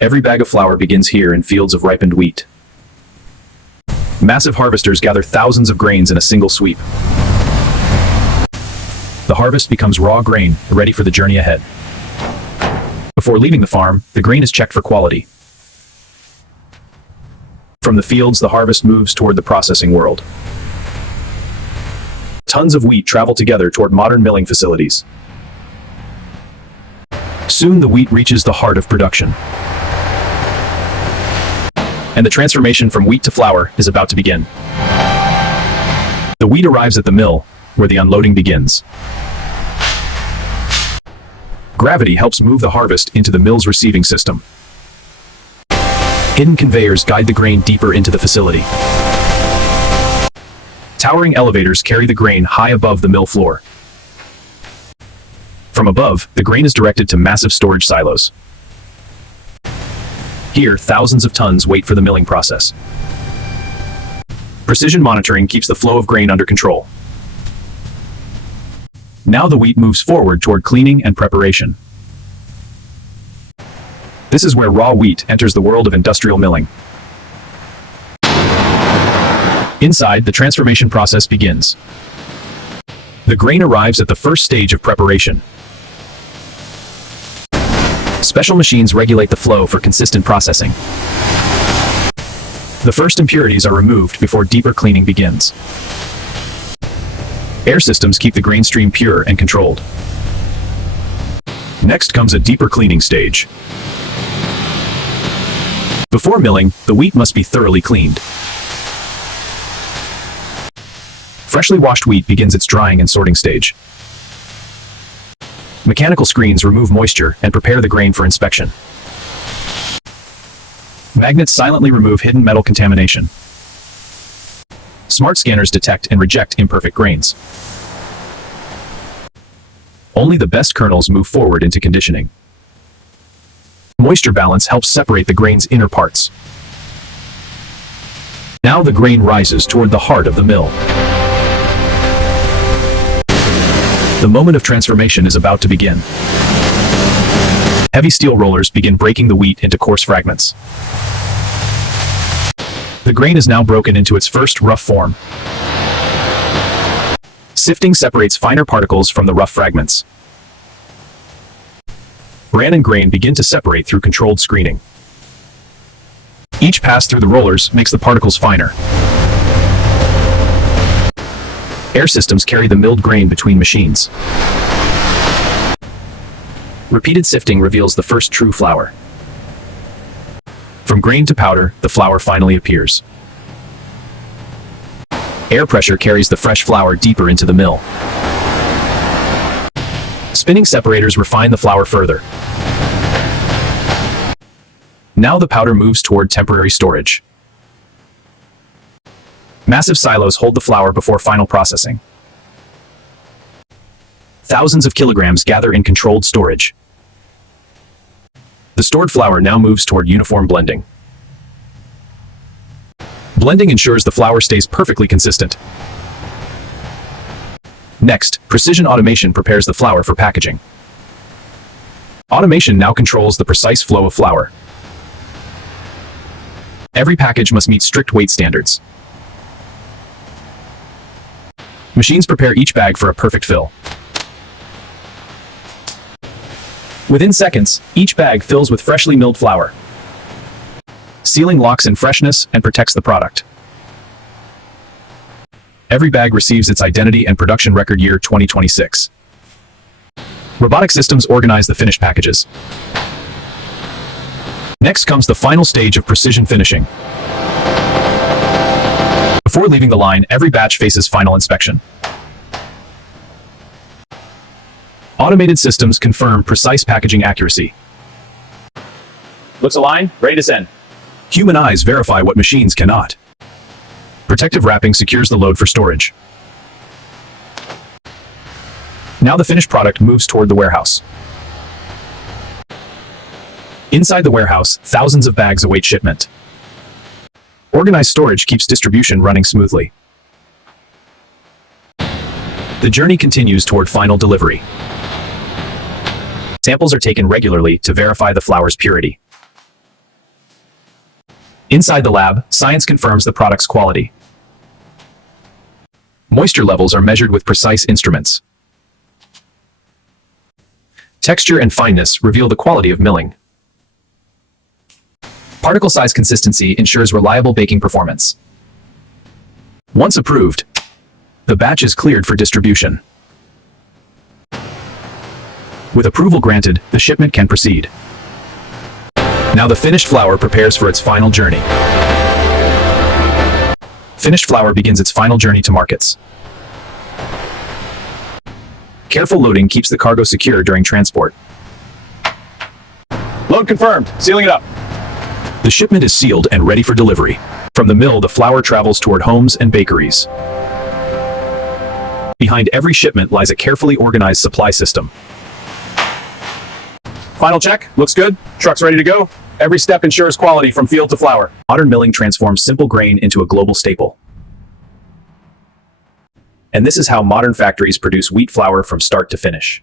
Every bag of flour begins here in fields of ripened wheat. Massive harvesters gather thousands of grains in a single sweep. The harvest becomes raw grain, ready for the journey ahead. Before leaving the farm, the grain is checked for quality. From the fields, the harvest moves toward the processing world. Tons of wheat travel together toward modern milling facilities. Soon the wheat reaches the heart of production. And the transformation from wheat to flour is about to begin. The wheat arrives at the mill, where the unloading begins. Gravity helps move the harvest into the mill's receiving system. Hidden conveyors guide the grain deeper into the facility. Towering elevators carry the grain high above the mill floor. From above, the grain is directed to massive storage silos. Here, thousands of tons wait for the milling process. Precision monitoring keeps the flow of grain under control. Now the wheat moves forward toward cleaning and preparation. This is where raw wheat enters the world of industrial milling. Inside, the transformation process begins. The grain arrives at the first stage of preparation. Special machines regulate the flow for consistent processing. The first impurities are removed before deeper cleaning begins. Air systems keep the grain stream pure and controlled. Next comes a deeper cleaning stage. Before milling, the wheat must be thoroughly cleaned. Freshly washed wheat begins its drying and sorting stage. Mechanical screens remove moisture and prepare the grain for inspection. Magnets silently remove hidden metal contamination. Smart scanners detect and reject imperfect grains. Only the best kernels move forward into conditioning. Moisture balance helps separate the grain's inner parts. Now the grain rises toward the heart of the mill. The moment of transformation is about to begin. Heavy steel rollers begin breaking the wheat into coarse fragments. The grain is now broken into its first rough form. Sifting separates finer particles from the rough fragments. Bran and grain begin to separate through controlled screening. Each pass through the rollers makes the particles finer. Air systems carry the milled grain between machines. Repeated sifting reveals the first true flour. From grain to powder, the flour finally appears. Air pressure carries the fresh flour deeper into the mill. Spinning separators refine the flour further. Now the powder moves toward temporary storage. Massive silos hold the flour before final processing. Thousands of kilograms gather in controlled storage. The stored flour now moves toward uniform blending. Blending ensures the flour stays perfectly consistent. Next, precision automation prepares the flour for packaging. Automation now controls the precise flow of flour. Every package must meet strict weight standards. Machines prepare each bag for a perfect fill. Within seconds, each bag fills with freshly milled flour. Sealing locks in freshness and protects the product. Every bag receives its identity and production record year 2026. Robotic systems organize the finished packages. Next comes the final stage of precision finishing. Before leaving the line, every batch faces final inspection. Automated systems confirm precise packaging accuracy. Looks aligned, ready to send. Human eyes verify what machines cannot. Protective wrapping secures the load for storage. Now the finished product moves toward the warehouse. Inside the warehouse, thousands of bags await shipment. Organized storage keeps distribution running smoothly. The journey continues toward final delivery. Samples are taken regularly to verify the flour's purity. Inside the lab, science confirms the product's quality. Moisture levels are measured with precise instruments. Texture and fineness reveal the quality of milling. Particle size consistency ensures reliable baking performance. Once approved, the batch is cleared for distribution. With approval granted, the shipment can proceed. Now the finished flour prepares for its final journey. Finished flour begins its final journey to markets. Careful loading keeps the cargo secure during transport. Load confirmed. Sealing it up. The shipment is sealed and ready for delivery. From the mill, the flour travels toward homes and bakeries. Behind every shipment lies a carefully organized supply system. Final check. Looks good. Truck's ready to go. Every step ensures quality from field to flour. Modern milling transforms simple grain into a global staple. And this is how modern factories produce wheat flour from start to finish.